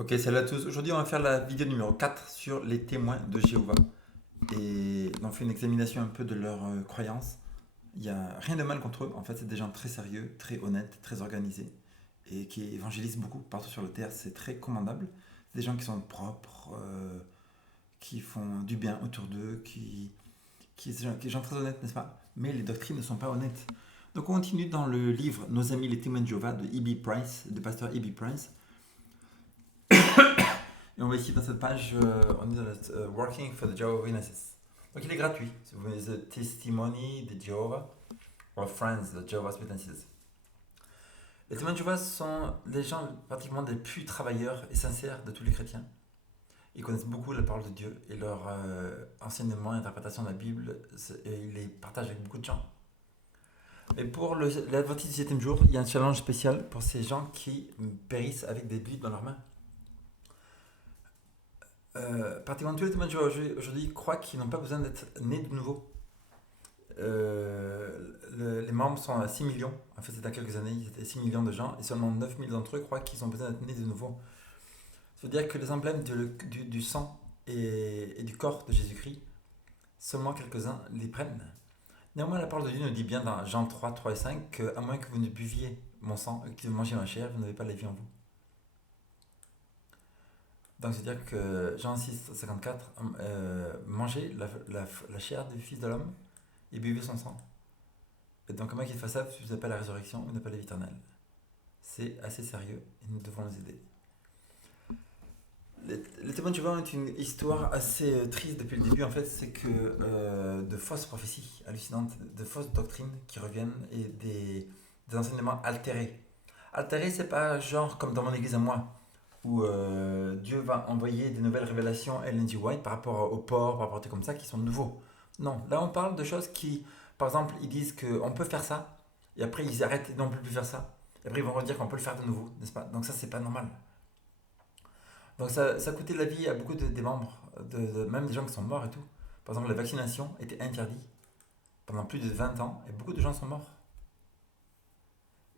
Ok, salut à tous. Aujourd'hui, on va faire la vidéo numéro 4 sur les témoins de Jéhovah. Et on fait une examination un peu de leurs croyances. Il n'y a rien de mal contre eux. En fait, c'est des gens très sérieux, très honnêtes, très organisés et qui évangélisent beaucoup partout sur la terre. C'est très commandable. C'est des gens qui sont propres, qui font du bien autour d'eux, qui sont très honnêtes, n'est-ce pas? Mais les doctrines ne sont pas honnêtes. Donc, on continue dans le livre Nos amis les témoins de Jéhovah de E.B. Price, de pasteur E.B. Price. Et on va ici dans cette page, on est dans le Working for the Jehovah's Witnesses. Donc il est gratuit. Si vous voulez The Testimony de Jehovah or Friends de Jehovah's Witnesses. Les témoins de Jéhovah sont les gens pratiquement les plus travailleurs et sincères de tous les chrétiens. Ils connaissent beaucoup la parole de Dieu et leur enseignement et interprétation de la Bible, et ils les partagent avec beaucoup de gens. Mais pour l'Adventiste du 7e jour, il y a un challenge spécial pour ces gens qui périssent avec des Bibles dans leurs mains. Pratiquement tous les témoins de Jéhovah aujourd'hui croient qu'ils n'ont pas besoin d'être nés de nouveau. Les membres sont à 6 millions. En fait, c'était à quelques années, ils étaient 6 millions de gens et seulement 9 000 d'entre eux croient qu'ils ont besoin d'être nés de nouveau. Ça veut dire que les emblèmes du sang et du corps de Jésus-Christ, seulement quelques-uns les prennent. Néanmoins, la parole de Dieu nous dit bien dans Jean 3, 3 et 5 qu'à moins que vous ne buviez mon sang et que vous mangiez ma chair, vous n'avez pas la vie en vous. Donc, c'est-à-dire que Jean 6, 54, mangez la chair du Fils de l'homme et buvez son sang. Et donc, comment qu'il fasse ça, si vous n'avez pas la résurrection, vous n'avez pas la vie éternelle. C'est assez sérieux et nous devons les aider. Les témoins de Jéhovah ont une histoire assez triste depuis le début. En fait, c'est que de fausses prophéties hallucinantes, de fausses doctrines qui reviennent et des enseignements altérés. Altérés, c'est pas genre comme dans mon église à moi, où Dieu va envoyer des nouvelles révélations Ellen G. White par rapport au porc, par rapport à des comme ça, qui sont nouveaux. Non, là on parle de choses qui, par exemple, ils disent qu'on peut faire ça, et après ils arrêtent et non, on ne peut plus faire ça. Et après ils vont redire qu'on peut le faire de nouveau, n'est-ce pas? Donc ça, c'est pas normal. Donc ça a coûté la vie à beaucoup des membres, même des gens qui sont morts et tout. Par exemple, la vaccination était interdite pendant plus de 20 ans, et beaucoup de gens sont morts.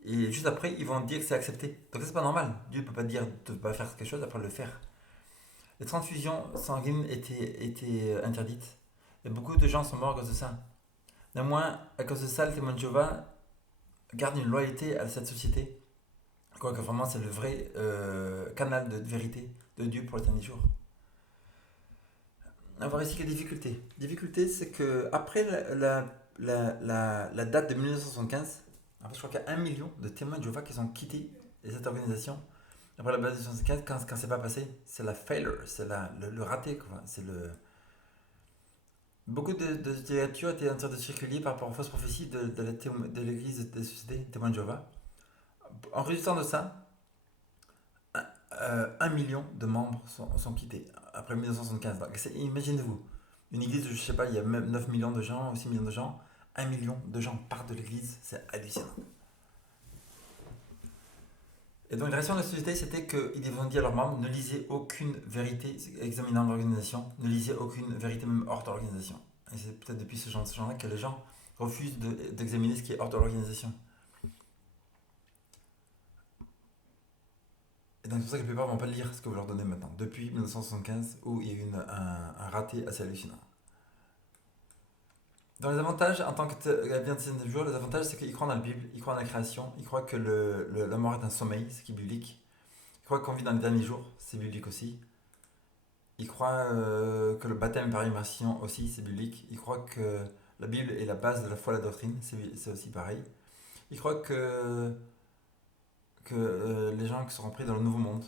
Et juste après, ils vont dire que c'est accepté. Donc ça, c'est pas normal. Dieu ne peut pas dire de ne pas faire quelque chose après le faire. Les transfusions sanguines étaient interdites. Et beaucoup de gens sont morts à cause de ça. Néanmoins, à cause de ça, les témoins de Jéhovah gardent une loyauté à cette société. Quoique vraiment, c'est le vrai canal de vérité de Dieu pour les derniers jours. On va voir ici quelques difficultés. Difficulté, c'est que après la date de 1975, en fait, je crois qu'il y a 1 million de témoins de Jéhovah qui ont quitté cette organisation. Après la base de 1975, quand c'est pas passé, c'est la failure, c'est le raté, quoi. C'est le, beaucoup de littérature étaient en train de circuler par rapport aux fausses prophéties de l'église des sociétés témoins de Jéhovah. En résultant de ça, 1 million de membres sont quittés après 1975. Donc, imaginez-vous, une église où je sais pas, il y a même 9 millions de gens ou 6 millions de gens, 1 million de gens partent de l'église, c'est hallucinant. Et donc la réaction de la société, c'était qu'ils devaient dire à leurs membres, ne lisez aucune vérité examinant l'organisation, ne lisez aucune vérité même hors de l'organisation. Et c'est peut-être depuis ce genre-là que les gens refusent d'examiner ce qui est hors de l'organisation. Et donc c'est pour ça que la plupart ne vont pas lire ce que vous leur donnez maintenant, depuis 1975, où il y a eu un raté assez hallucinant. Dans les avantages, en tant que bien de jour, les avantages, c'est qu'ils croient dans la Bible, ils croient dans la création, ils croient que la mort est un sommeil, ce qui est biblique. Ils croient qu'on vit dans les derniers jours, c'est biblique aussi. Ils croient que le baptême par immersion aussi, c'est biblique. Ils croient que la Bible est la base de la foi et la doctrine, c'est aussi pareil. Ils croient que les gens qui seront pris dans le nouveau monde,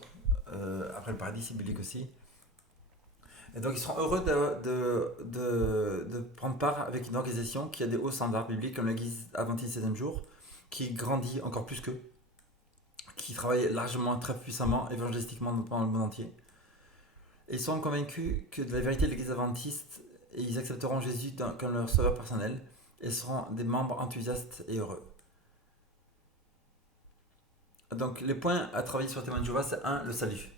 après le paradis, c'est biblique aussi. Et donc ils seront heureux de prendre part avec une organisation qui a des hauts standards bibliques, comme l'Église adventiste 16e jour, qui grandit encore plus qu'eux, qui travaille largement, très puissamment, évangélistiquement dans le monde entier. Et ils sont convaincus que de la vérité de l'Église adventiste, et ils accepteront Jésus comme leur sauveur personnel, et seront des membres enthousiastes et heureux. Donc les points à travailler sur le témoin de Jéhovah, c'est 1, le salut.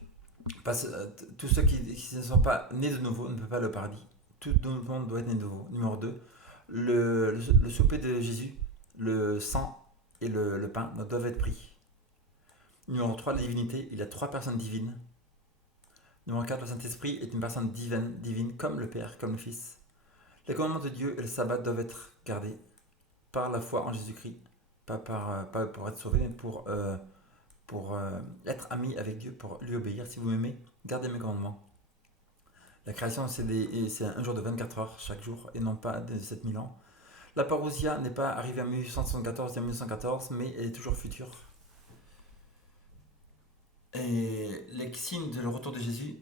Parce que tous ceux qui ne sont pas nés de nouveau ne peuvent pas le paradis. Tout le monde doit être né de nouveau. Numéro 2, le souper de Jésus, le sang et le pain doivent être pris. Numéro 3, la divinité, il y a 3 personnes divines. Numéro 4, le Saint-Esprit est une personne divine comme le Père, comme le Fils. Les commandements de Dieu et le sabbat doivent être gardés par la foi en Jésus-Christ, pas pour être sauvé, mais pour être ami avec Dieu, pour lui obéir. Si vous m'aimez, gardez mes commandements. La création, c'est un jour de 24 heures chaque jour et non pas de 7000 ans. La parousia n'est pas arrivée en 1874 et en 1914, mais elle est toujours future. Et les signes de le retour de Jésus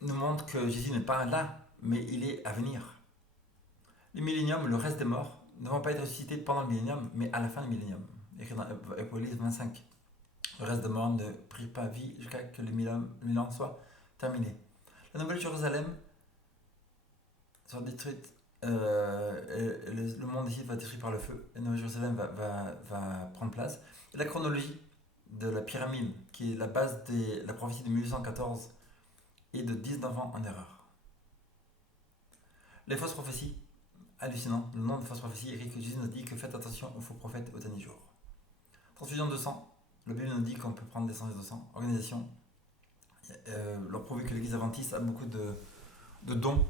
nous montrent que Jésus n'est pas là, mais il est à venir. Le millénium, le reste des morts, ne vont pas être ressuscités pendant le millénium, mais à la fin du millénium. Écrit dans Apocalypse 25. Le reste des morts ne prit pas vie jusqu'à ce que le millénium soit terminé. La Nouvelle Jérusalem sera détruite. Le monde ici va être détruit par le feu. La Nouvelle Jérusalem va prendre place. Et la chronologie de la pyramide, qui est la base de la prophétie de 1814, est de 19 ans en erreur. Les fausses prophéties, hallucinant. Le nom de fausses prophéties est que Jésus nous dit que faites attention aux faux prophètes au dernier jour. Transfusion de sang. La Bible nous dit qu'on peut prendre des sangs de sang. Organisation. Leur prouver que l'église adventiste a beaucoup de dons,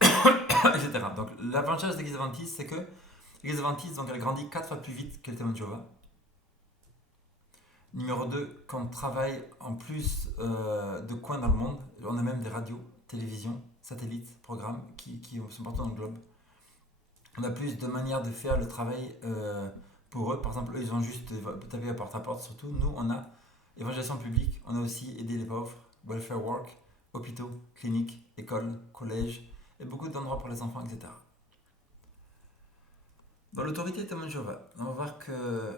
etc. Donc l'avantage de l'église adventiste, c'est que l'église adventiste, donc, elle grandit 4 fois plus vite que le témoin de Jéhovah. Numéro 2, qu'on travaille en plus de coins dans le monde. On a même des radios, télévisions, satellites, programmes qui sont partout dans le globe. On a plus de manières de faire le travail pour eux. Par exemple, eux, ils ont juste tapé à porte, surtout. Nous, on a évangélisation publique, on a aussi aidé les pauvres, welfare work, hôpitaux, cliniques, écoles, collèges, et beaucoup d'endroits pour les enfants, etc. Dans l'autorité de témoin de Jéhovah, on va voir que,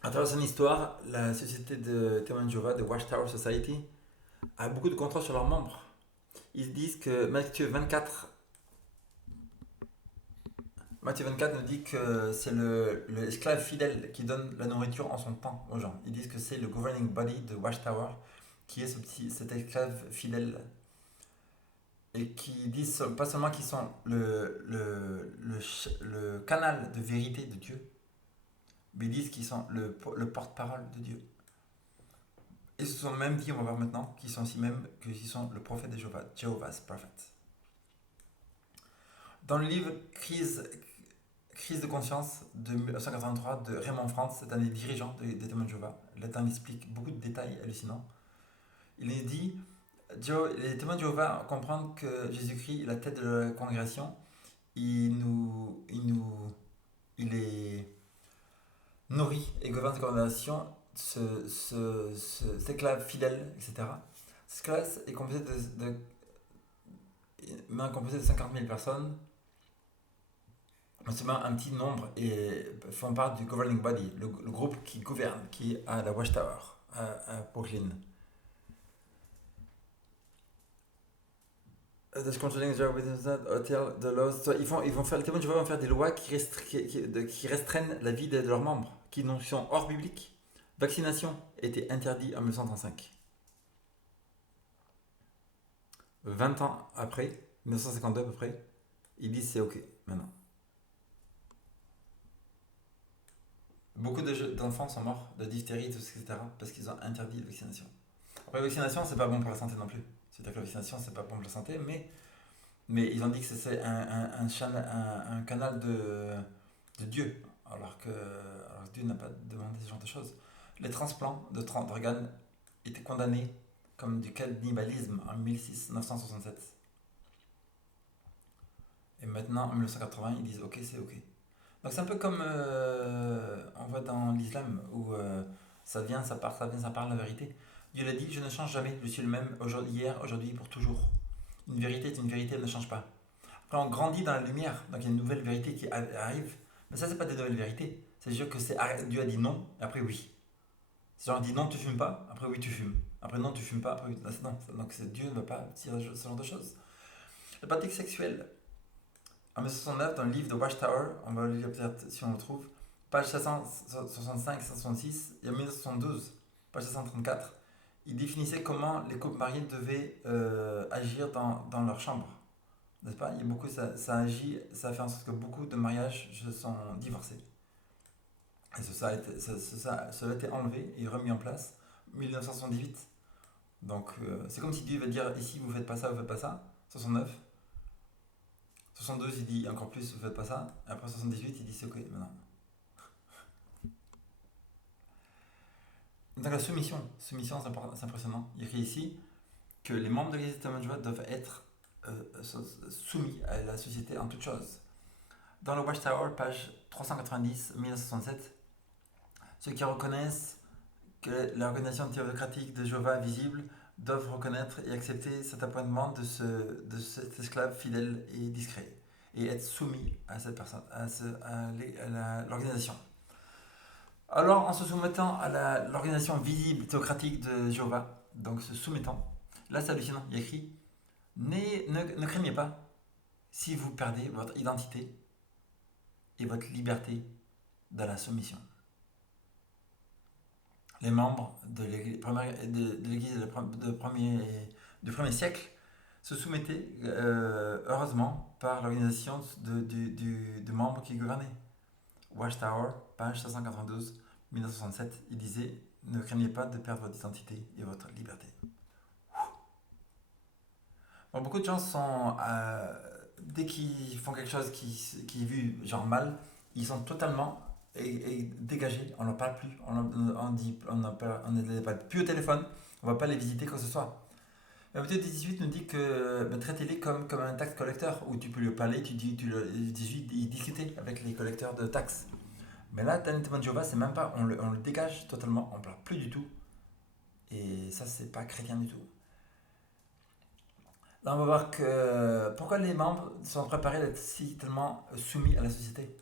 à travers son histoire, la société de témoins de Jéhovah, de Watchtower Society, a beaucoup de contrôle sur leurs membres. Ils disent que Matthieu 24 nous dit que c'est l'esclave fidèle qui donne la nourriture en son temps aux gens. Ils disent que c'est le governing body de Watchtower qui est cet esclave fidèle et qui disent pas seulement qu'ils sont le canal de vérité de Dieu, mais ils disent qu'ils sont le porte-parole de Dieu. Et ce sont même dit, on va voir maintenant, qu'ils sont aussi même qu'ils sont le prophète de Jéhovah, Jehovah's Prophet. Dans le livre Crise de conscience de 1983 de Raymond France, c'est un des dirigeants des témoins de Jéhovah. Là-dedans, il explique beaucoup de détails hallucinants. Il est dit les témoins de Jéhovah comprennent que Jésus-Christ est la tête de la congrégation. Il est nourrit et gouverne cette congrégation, cet esclave fidèle, etc. Cette classe est composée de 50 000 personnes. Seulement un petit nombre font part du governing body, le groupe qui gouverne, qui est à la Watchtower, à Brooklyn. Ils vont faire, les témoins de Jéhovah vont faire des lois qui restreignent la vie de leurs membres, qui sont hors biblique. Vaccination était interdite en 1935. 20 ans après, 1952 à peu près, ils disent c'est ok maintenant. Beaucoup d'enfants sont morts de diphtérie, etc. parce qu'ils ont interdit la vaccination. Après, la vaccination, c'est pas bon pour la santé non plus. C'est-à-dire que la vaccination, c'est pas bon pour la santé, mais ils ont dit que c'est un canal de Dieu, alors que Dieu n'a pas demandé ce genre de choses. Les transplants d'organes étaient condamnés comme du cannibalisme en 1967. Et maintenant, en 1980, ils disent ok, c'est ok. Donc c'est un peu comme on voit dans l'islam où ça vient, ça part, la vérité. Dieu l'a dit, je ne change jamais, je suis le même hier, aujourd'hui, pour toujours. Une vérité est une vérité, elle ne change pas. Après on grandit dans la lumière, donc il y a une nouvelle vérité qui arrive. Mais ça c'est pas des nouvelles vérités. C'est juste que Dieu a dit non, et après oui. C'est genre il dit non tu fumes pas, après oui tu fumes. Après non tu fumes pas, après oui. Non. Donc Dieu ne va pas dire ce genre de choses. La pratique sexuelle. En 1969, dans le livre de Watchtower, on va le lire peut-être si on le trouve, page 565-566, et en 1972, page 534, il définissait comment les couples mariés devaient agir dans leur chambre. N'est-ce pas? Il y a beaucoup, ça agit, ça fait en sorte que beaucoup de mariages se sont divorcés. Et cela a été enlevé et remis en place en 1978. Donc c'est comme si Dieu va dire ici vous faites pas ça, vous faites pas ça. 69. 62 il dit encore plus vous faites pas ça. Après 78 il dit c'est ok maintenant. Donc la soumission c'est impressionnant. Il écrit ici que les membres de l'Église de Jéhovah doivent être soumis à la société en toutes choses. Dans le Watchtower, page 390, 1967, ceux qui reconnaissent que l'organisation théocratique de Jéhovah visible doivent reconnaître et accepter cet appointement de cet esclave fidèle et discret et être soumis à cette personne, à l'organisation. Alors, en se soumettant à l'organisation visible théocratique de Jéhovah, donc se soumettant, là c'est hallucinant, il y a écrit ne craignez pas si vous perdez votre identité et votre liberté dans la soumission. Les membres de l'Église du premier siècle se soumettaient, heureusement, par l'organisation de membres qui gouvernaient. Watchtower, page 592, 1967, il disait ne craignez pas de perdre votre identité et votre liberté. Bon, beaucoup de gens sont, dès qu'ils font quelque chose qui est vu genre mal, ils sont totalement dégagés, on n'en parle plus, on ne les parle plus au téléphone, on ne va pas les visiter quoi que ce soit. La Matthieu 18 nous dit que traitez-les comme un taxe collecteur, où tu peux lui parler, tu discuter avec les collecteurs de taxes. Mais là, dans le témoin de Jéhovah, c'est même pas, on le dégage totalement, on ne parle plus du tout. Et ça, c'est pas chrétien du tout. Là, on va voir que pourquoi les membres sont préparés d'être si tellement soumis à la société.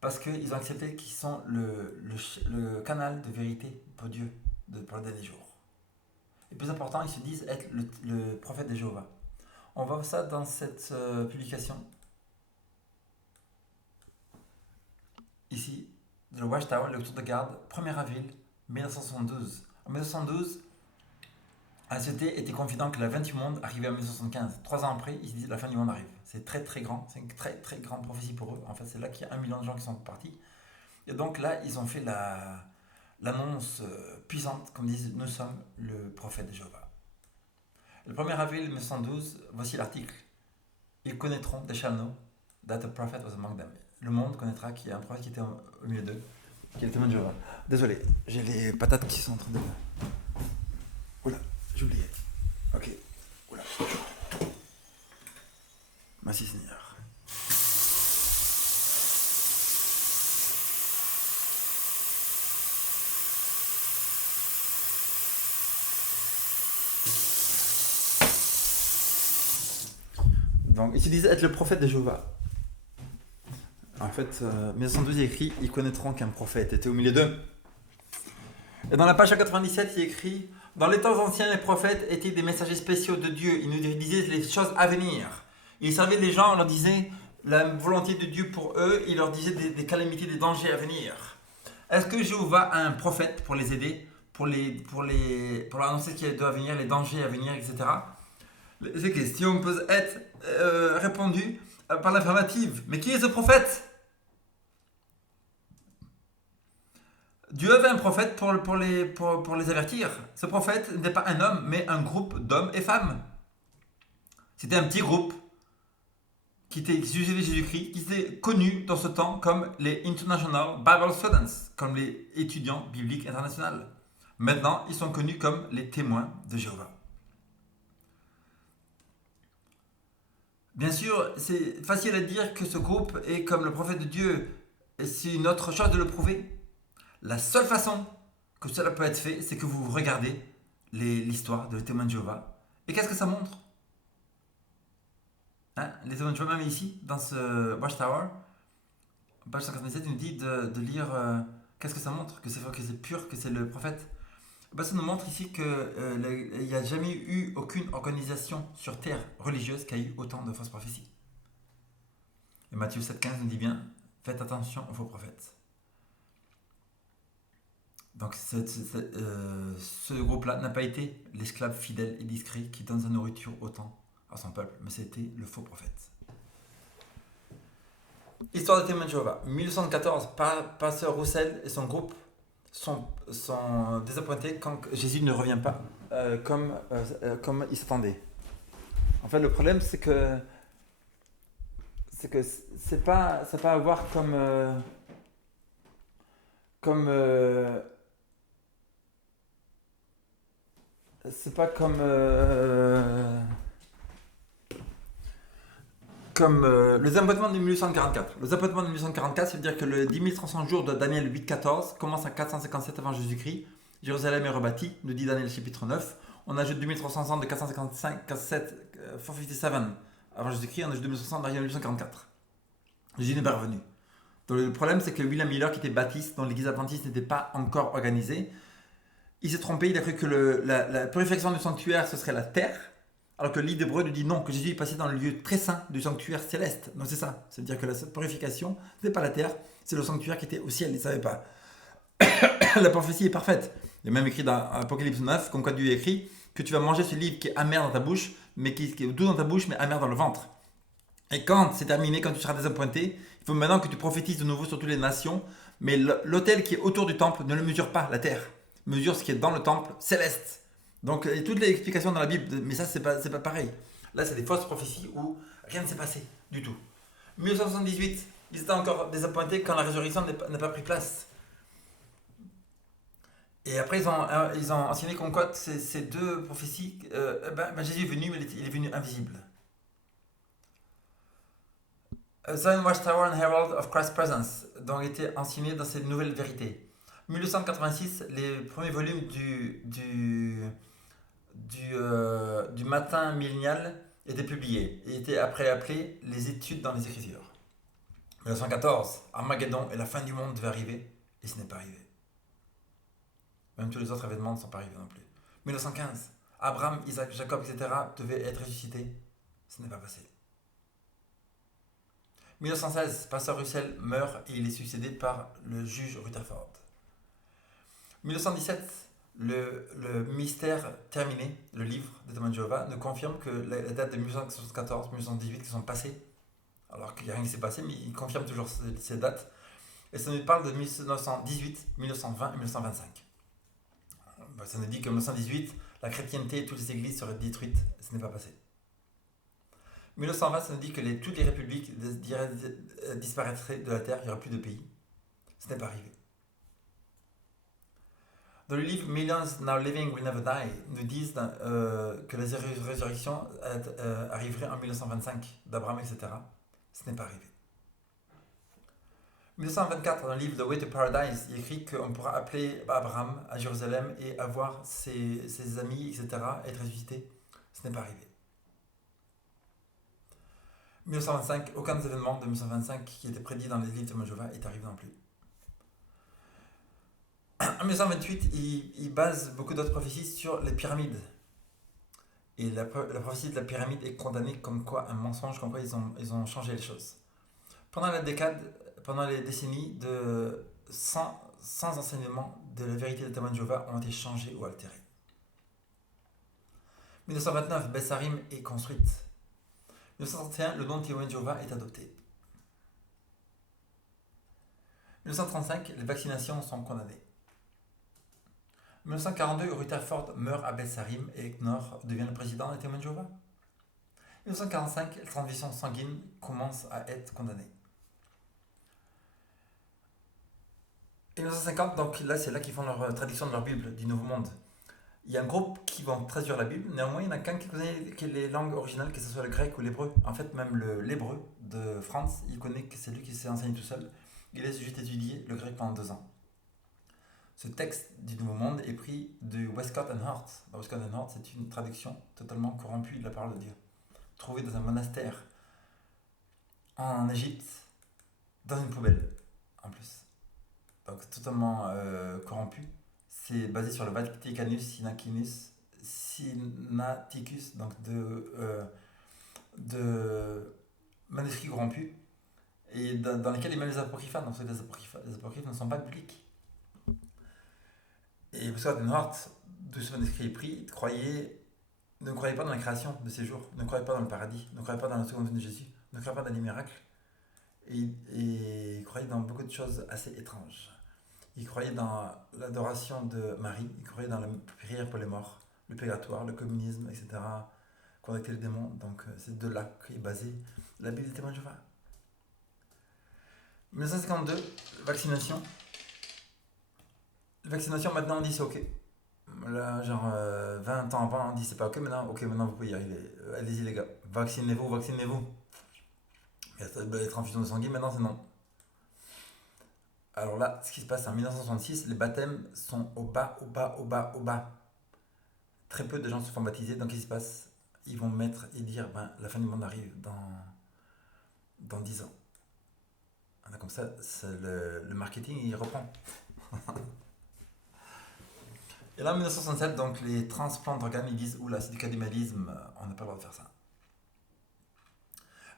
Parce qu'ils ont accepté qu'ils sont le canal de vérité pour Dieu pour le dernier jour. Et plus important, ils se disent être le prophète de Jéhovah. On voit ça dans cette publication. Ici, de le Watchtower, le tour de garde, 1er avril 1972. En 1972, ACT était confident que la fin du monde arrivait en 1975. 3 ans après, ils se disent la fin du monde arrive. C'est très très grand, c'est une très très grande prophétie pour eux. En fait, c'est là qu'il y a 1 million de gens qui sont partis. Et donc là, ils ont fait l'annonce puissante, comme disent, nous sommes le prophète de Jéhovah. Le 1er avril 1912, voici l'article. Ils connaîtront, they shall know, that a prophet was among them. Le monde connaîtra qu'il y a un prophète qui était au milieu d'eux, qui est le témoin de Jéhovah. Désolé, j'ai les patates qui sont en train de... Oula, j'ai oublié. Ok, oula. Merci Seigneur. Donc, il se disait être le prophète de Jéhovah. En fait, 1912, il écrit ils connaîtront qu'un prophète était au milieu d'eux. Et dans la page 97, il écrit dans les temps anciens, les prophètes étaient des messagers spéciaux de Dieu. Ils nous disaient les choses à venir. Ils servaient les gens, on leur disait la volonté de Dieu pour eux, il leur disait des calamités, des dangers à venir. Est-ce que Jéhovah a un prophète pour les aider, pour leur annoncer ce qui doit venir, les dangers à venir, etc. Ces questions peuvent être répondues par l'affirmative. Mais qui est ce prophète ? Dieu avait un prophète pour les avertir. Ce prophète n'était pas un homme, mais un groupe d'hommes et femmes. C'était un petit groupe qui suivait Jésus-Christ, qui était connu dans ce temps comme les International Bible Students, comme les étudiants bibliques internationaux. Maintenant, ils sont connus comme les témoins de Jéhovah. Bien sûr, c'est facile à dire que ce groupe est comme le prophète de Dieu. Et c'est une autre chose de le prouver. La seule façon que cela peut être fait, c'est que vous regardez l'histoire de les témoins de Jéhovah. Et qu'est-ce que ça montre ? Les témoins de Jéhovah, même ici, dans ce Watchtower, page 147, il nous dit de lire qu'est-ce que ça montre, que c'est pur, que c'est le prophète. Ça nous montre ici qu'il n'y a jamais eu aucune organisation sur terre religieuse qui a eu autant de fausses prophéties. Et Matthieu 7,15 nous dit bien, faites attention aux faux prophètes. Donc ce groupe-là n'a pas été l'esclave fidèle et discret qui donne sa nourriture autant à son peuple, mais c'était le faux prophète. Histoire de témoins de Jéhovah. 1814, Pasteur Roussel et son groupe sont désappointés quand Jésus ne revient pas comme ils s'attendaient. En fait, le problème, c'est que c'est pas à voir comme c'est pas comme le zappatement de 1844. Le zappatement de 1844, c'est dire que le 10 300 jours de Daniel 8-14 commence à 457 avant Jésus-Christ. Jérusalem est rebâtie, nous dit Daniel chapitre 9. On ajoute 2300 ans de 455, 457, 457 avant Jésus-Christ, on ajoute 2300 d'arrière 1844. Jésus n'est pas revenu. Donc le problème, c'est que William Miller, qui était baptiste, dont l'église adventiste n'était pas encore organisée, il s'est trompé, il a cru que la purification du sanctuaire, ce serait la terre, alors que le livre d'Hébreux nous dit non, que Jésus est passé dans le lieu très saint du sanctuaire céleste. Donc c'est ça, c'est-à-dire que la purification, ce n'est pas la terre, c'est le sanctuaire qui était au ciel, il ne savait pas. La prophétie est parfaite. Il est même écrit dans Apocalypse 9, comme quoi Dieu écrit que tu vas manger ce livre qui est amer dans ta bouche, mais qui est doux dans ta bouche, mais amer dans le ventre. Et quand c'est terminé, quand tu seras désappointé, il faut maintenant que tu prophétises de nouveau sur toutes les nations, mais l'autel qui est autour du temple ne le mesure pas, la terre. Mesure ce qui est dans le temple céleste. Donc, il y a toutes les explications dans la Bible, mais ça, c'est pas pareil. Là, c'est des fausses prophéties où rien ne s'est passé du tout. 1978, ils étaient encore désappointés quand la résurrection n'a pas pris place. Et après, ils ont enseigné comme quoi ces deux prophéties, Jésus est venu, mais il est venu invisible. Zion Watchtower and Herald of Christ's Presence, dont était enseigné dans ces nouvelles vérités. 1986, les premiers volumes du matin millénial étaient publiés et étaient après appelés les études dans les Écritures. 1914, Armageddon et la fin du monde devaient arriver, et ce n'est pas arrivé. Même tous les autres événements ne sont pas arrivés non plus. 1915, Abraham, Isaac, Jacob, etc. devaient être ressuscités, ce n'est pas passé. 1916, Pasteur Russell meurt et il est succédé par le juge Rutherford. 1917, le mystère terminé, le livre des témoins de Jéhovah, nous confirme que la date de 1974-1918 qui sont passées, alors qu'il n'y a rien qui s'est passé, mais il confirme toujours ces dates. Et ça nous parle de 1918, 1920 et 1925. Ça nous dit que 1918, la chrétienté et toutes les églises seraient détruites. Ce n'est pas passé. 1920, ça nous dit que toutes les républiques disparaîtraient de la terre, il n'y aurait plus de pays. Ce n'est pas arrivé. Dans le livre Millions Now Living Will Never Die, nous disent que la résurrection arriverait en 1925 d'Abraham, etc. Ce n'est pas arrivé. 1924, dans le livre The Way to Paradise, il écrit qu'on pourra appeler Abraham à Jérusalem et avoir ses amis, etc., être ressuscité. Ce n'est pas arrivé. 1925, aucun des événements de 1925 qui étaient prédits dans les livres de Jéhovah est arrivé non plus. En 1928, il base beaucoup d'autres prophéties sur les pyramides. Et la prophétie de la pyramide est condamnée comme quoi un mensonge, comme quoi ils ont changé les choses. Pendant les décennies, de 100 enseignements de la vérité des témoins de Jéhovah ont été changés ou altérés. 1929, Bessarim est construite. 1931, le nom de témoin de Jéhovah est adopté. 1935, les vaccinations sont condamnées. 1942, Rutherford meurt à Bessarim et Knorr devient le président des témoins de Jéhovah. 1945, la transmission sanguine commence à être condamnée. Et 1950, donc là, c'est là qu'ils font leur traduction de leur Bible, du Nouveau Monde. Il y a un groupe qui vont traduire la Bible, néanmoins, il y en a qu'un qui connaît les langues originales, que ce soit le grec ou l'hébreu. En fait, même l'hébreu de France, il connaît que c'est lui qui s'est enseigné tout seul. Il a juste étudié le grec pendant 2 ans. Ce texte du Nouveau Monde est pris de Westcott and Hort. Westcott and Hort, c'est une traduction totalement corrompue de la parole de Dieu. Trouvée dans un monastère en Égypte, dans une poubelle, en plus. Donc totalement corrompu. C'est basé sur le Vaticanus Sinaiticus, donc de manuscrits corrompus, et dans lesquels il y a même les apocryphes. Donc les apocryphes ne sont pas bibliques. Et Westcott and Hort, d'où ce manuscrit est pris, ne croyait pas dans la création de ces jours, ne croyait pas dans le paradis, ne croyait pas dans la seconde venue de Jésus, ne croyait pas dans les miracles. et il croyait dans beaucoup de choses assez étranges. Il croyait dans l'adoration de Marie, il croyait dans la prière pour les morts, le purgatoire, le communisme, etc. Contacter les démons, donc c'est de là qu'est basée la Bible des témoins de Jéhovah. 1952, vaccination. Vaccination, maintenant on dit c'est ok. Là, genre 20 ans avant, on dit c'est pas ok, maintenant vous pouvez y arriver. Allez-y les gars, vaccinez-vous, vaccinez-vous. Mais ça doit être en fusion de sanguine, maintenant c'est non. Alors là, ce qui se passe en 1966, les baptêmes sont au bas, au bas, au bas, au bas. Très peu de gens se font baptiser, donc qu'est-ce qui se passe? Ils vont mettre et dire, ben, la fin du monde arrive dans 10 ans. Comme ça, le marketing, il reprend. Et là, en 1967, donc, les transplants d'organes, ils disent, oula, c'est du cannibalisme, on n'a pas le droit de faire ça.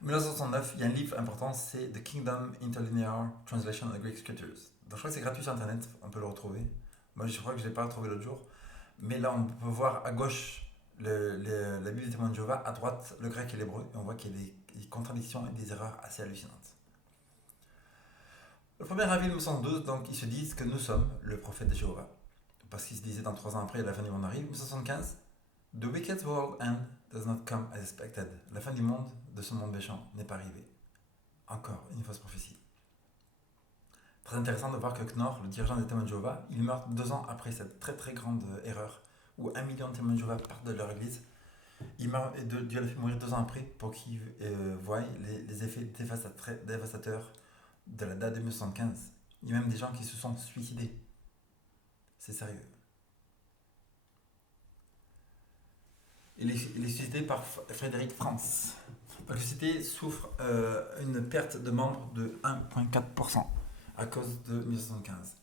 En 1969, il y a un livre important, c'est The Kingdom Interlinear Translation of the Greek Scriptures. Donc je crois que c'est gratuit sur Internet, on peut le retrouver. Moi je crois que je ne l'ai pas retrouvé l'autre jour. Mais là on peut voir à gauche la Bible des témoins de Jéhovah, à droite le grec et l'hébreu, et on voit qu'il y a des contradictions et des erreurs assez hallucinantes. Le 1er avril 1912, donc ils se disent que nous sommes le prophète de Jéhovah. Parce qu'ils se disaient dans 3 ans après, la fin du monde arrive. 1975, The wicked world end does not come as expected. La fin du monde, de ce monde méchant, n'est pas arrivée. Encore une fausse prophétie. Très intéressant de voir que Knorr, le dirigeant des témoins de Jéhovah, il meurt 2 ans après cette très très grande erreur où 1 million de témoins de Jéhovah partent de leur église. Il meurt, et Dieu l'a fait mourir 2 ans après pour qu'ils voient les effets dévastateurs de la date de 1975. Il y a même des gens qui se sont suicidés. C'est sérieux. Il est suicidé par Frédéric Franz. La société souffre une perte de membres de 1,4% à cause de 1975.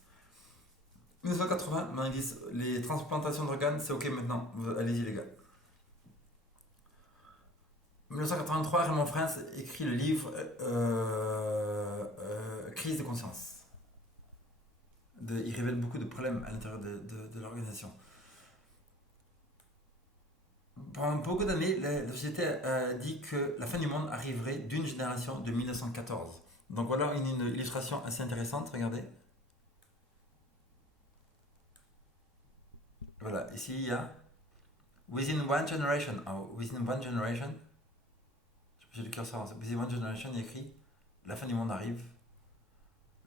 1980, ils disent les transplantations d'organes, c'est ok maintenant, allez-y les gars. 1983, Raymond Frens écrit le livre Crise de conscience. Il révèle beaucoup de problèmes à l'intérieur de l'organisation. Pendant beaucoup d'années, la société a dit que la fin du monde arriverait d'une génération de 1914. Donc voilà une illustration assez intéressante, regardez. Voilà, ici il y a Within one generation. Within one generation, j'ai le curseur, Within one generation, il y a écrit la fin du monde arrive,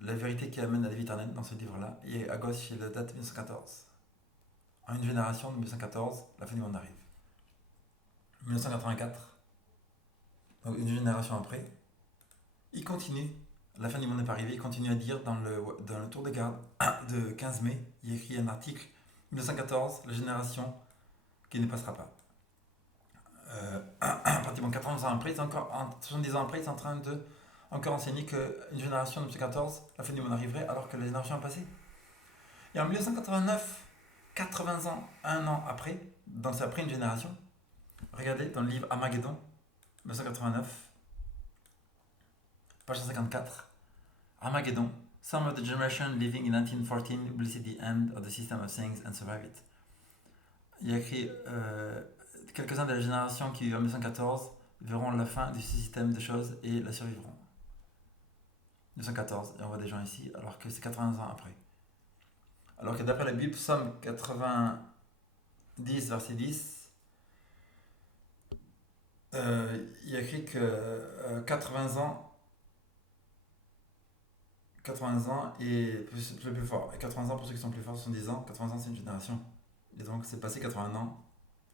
la vérité qui amène à la vie éternelle dans ce livre-là, et à gauche il y a la date 1914. En une génération de 1914, la fin du monde arrive. 1984, donc une génération après, il continue, la fin du monde n'est pas arrivée, il continue à dire dans le tour de garde de 15 mai, il écrit un article 1914, la génération qui ne passera pas. Pratiquement 80 ans après, 70 ans après, il est en train de encore enseigner qu'une génération de 1914, la fin du monde arriverait alors que la génération a passé. Et en 1989, 80 ans, un an après, dans sa après une génération, regardez dans le livre Armageddon, 1989, page 154, Armageddon, some of the generation living in 1914 will see the end of the system of things and survive it. Il y a écrit quelques-uns de la génération qui vivent en 1914 verront la fin du système de choses et la survivront. 1914, et on voit des gens ici, alors que c'est 80 ans après. Alors que d'après la Bible, Psaume 90, verset 10, il y a écrit que 80 ans est le plus fort. Et 80 ans pour ceux qui sont plus forts, 70 ans, 80 ans c'est une génération. Et donc c'est passé 80 ans,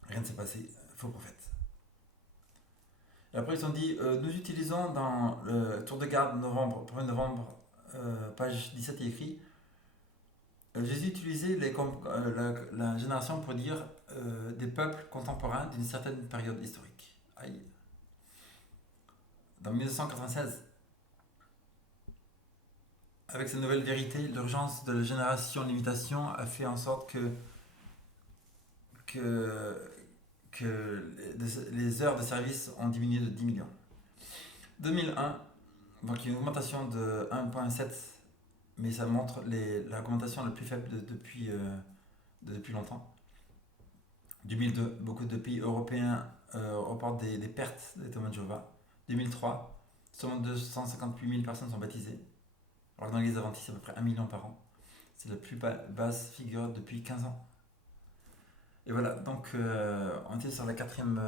rien ne s'est passé, faux prophète. Et après ils ont dit, nous utilisons dans le tour de garde novembre, 1er novembre, page 17, il est écrit, Jésus utilisait la génération pour dire des peuples contemporains d'une certaine période historique. Aïe. Dans 1996, avec cette nouvelle vérité, l'urgence de la génération limitation a fait en sorte que les heures de service ont diminué de 10 millions. 2001, donc il y a une augmentation de 1,7, mais ça montre l'augmentation la plus faible depuis longtemps. 2002, beaucoup de pays européens reportent des pertes des témoins de Jéhovah. 2003, seulement 258 000 personnes sont baptisées, alors que dans l'Église adventiste, c'est à peu près 1 million par an. C'est la plus basse figure depuis 15 ans. Et voilà, donc on était sur la quatrième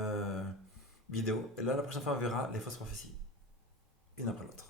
vidéo. Et là, la prochaine fois, on verra les fausses prophéties, une après l'autre.